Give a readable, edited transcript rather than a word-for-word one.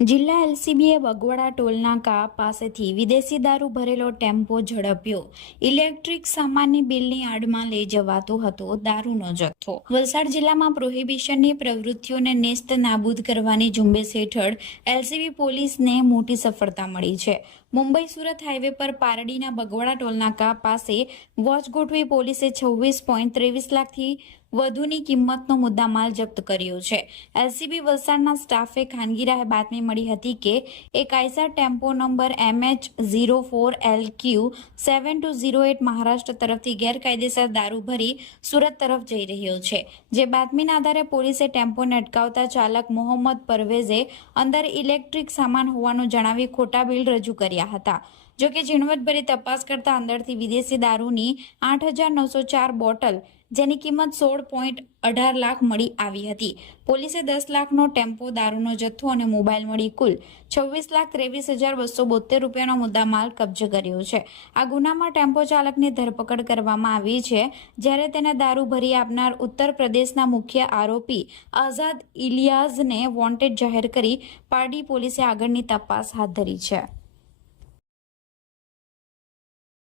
જિલ્લા એલસીબીએ બગવાડા ટોલનાકા પાસેથી વિદેશી દારૂ ભરેલો ટેમ્પો ઝડપ્યો। ઇલેક્ટ્રિક સામાનની બિલની આડમાં લઈ જવાતો હતો દારૂનો જથ્થો। વલસાડ જિલ્લામાં પ્રોહિબિશનની પ્રવૃત્તિઓને નેસ્ત નાબૂદ કરવાની ઝુંબેશ હેઠળ એલસીબી પોલીસને મોટી સફળતા મળી છે। મુંબઈ સુરત હાઈવે પર પારડીના બગવાડા ટોલનાકા પાસે વોચ ગોઠવી પોલીસે 26.23 લાખથી વધુની કિંમતનો મુદ્દામાલ જપ્ત કર્યો છે। એલસીબી વલસાડના સ્ટાફે ખાનગી રાહે બાતમી મળી હતી કે એક Eicher tempo number MH04LQ7208 Maharashtra તરફથી ગેરકાયદેસર દારૂ ભરી સુરત તરફ જઈ રહ્યો છે। જે બાતમીના આધારે પોલીસે ટેમ્પોને અટકાવતા ચાલક મોહમ્મદ પરવેઝે અંદર ઇલેક્ટ્રિક સામાન હોવાનું જણાવી ખોટા બિલ રજૂ કર્યા હતા। જો કે ઝીણવટભરી તપાસ કરતા અંદરથી વિદેશી દારૂની 8,904 બોટલ જેની કિંમત 16.18 લાખ મળી આવી હતી। પોલીસે 10 લાખનો ટેમ્પો દારૂનો જથ્થો અને મોબાઈલ મળી કુલ 26,23,272 રૂપિયાનો મુદ્દામાલ કબજે કર્યો છે। આ ગુનામાં ટેમ્પો ચાલકની ધરપકડ કરવામાં આવી છે, જ્યારે તેને દારૂ ભરી આપનાર ઉત્તર પ્રદેશના મુખ્ય આરોપી આઝાદ ઇલિયાઝને વોન્ટેડ જાહેર કરી પારડી પોલીસે આગળની તપાસ હાથ ધરી છે।